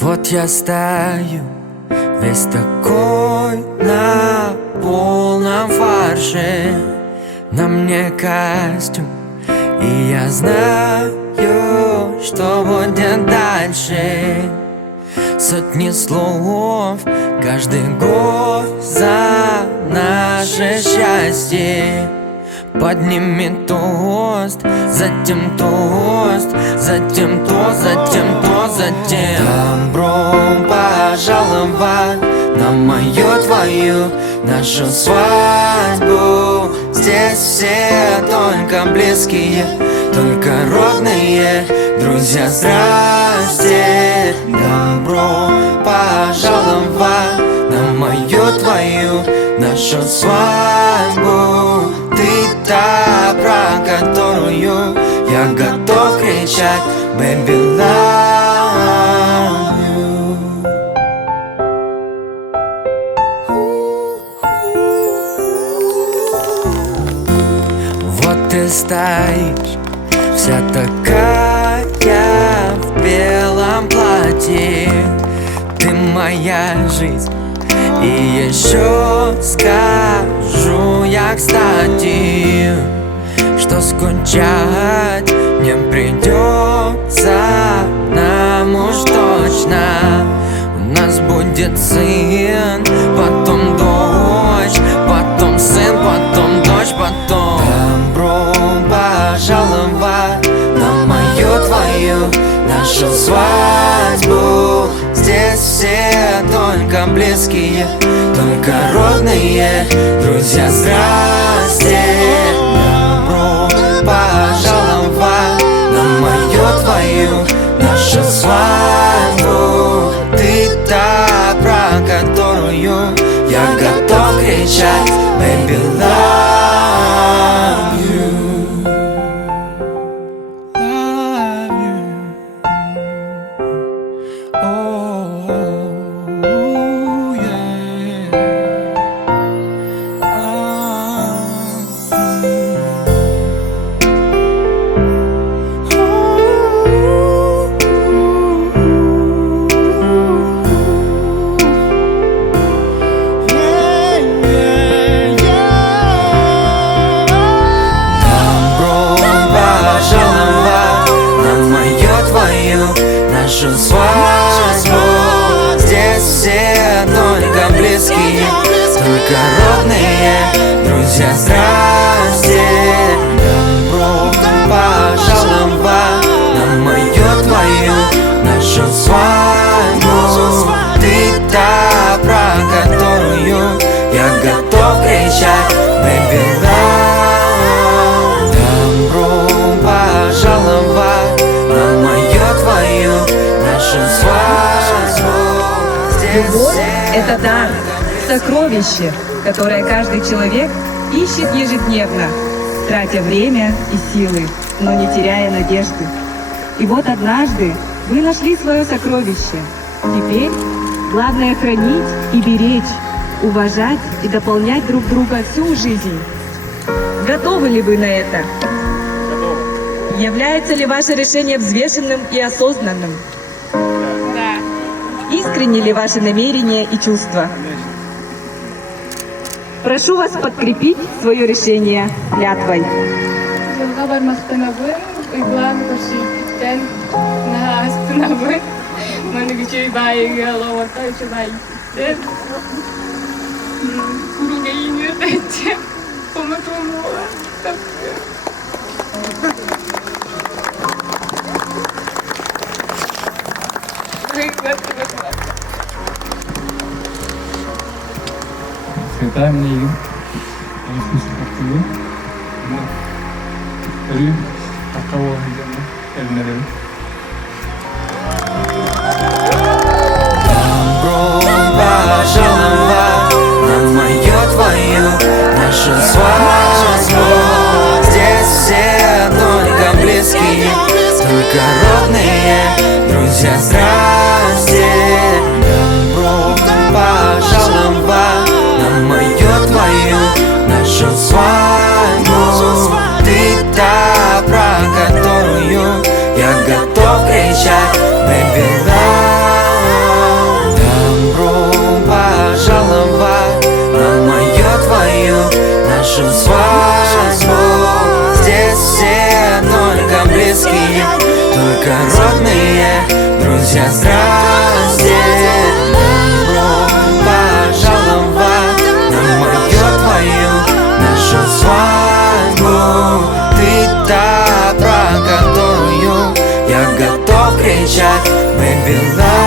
Вот я стою, весь такой на полном фарше. На мне костюм, и я знаю, что будет дальше. Сотни слов, каждый год за наше счастье. Поднимет тост, затем тост, затем тост, затем тост, затем добро пожаловать на мою, твою, нашу свадьбу. Здесь все только близкие, только родные друзья, здрасте. Добро пожаловать на мою, твою, нашу свадьбу. Ты та, про которую я готов кричать Baby, love you. Вот ты стоишь, вся такая в белом платье. Ты моя жизнь. И еще скажу я, кстати, что скучать не придется нам уж точно. У нас будет сын, потом дочь, потом сын, потом дочь, потом добро пожаловать на мою, твою, нашу свадьбу. Здесь все только близкие, только родные друзья, здрасте. Добро пожаловать на мою, твою, нашу свадьбу. Ты та, про которую я готов кричать Baby, love you. Нашу свадьбу. Здесь все только близкие, только родные друзья, здрасте. Добро пожаловать на мою, твою, нашу свадьбу. Ты та, про которую я готов кричать Baby, love. Добро пожаловать на мою, твою, нашу свадьбу. Любовь – это дар, сокровище, которое каждый человек ищет ежедневно, тратя время и силы, но не теряя надежды. И вот однажды вы нашли свое сокровище. Теперь главное хранить и беречь, уважать и дополнять друг друга всю жизнь. Готовы ли вы на это? Является ли ваше решение взвешенным и осознанным? Да. Искренни ли ваши намерения и чувства? Прошу вас подкрепить свое решение клятвой. Жылға бармастанабын, ұйғылан көрсүйттен, нағастынабын, мұны күчей байығы алауатта үші байықтен, құруға ені өтәтте, ұмытуым ола, тапты. Святая мне им, Иисус Христос, Рим, Аккао, Эльнерем. Добро пожаловать на мою, твою, нашу свадьбу. Здесь все только близкие, только родные друзья, здрасте. Добро пожаловать на мою, твою, нашу свадьбу. Ты та, про которую я готов кричать Baby, Нельзя здрасте, добро пожаловать на мою, твою, нашу свадьбу. Ты та, про которую я готов кричать, baby, love.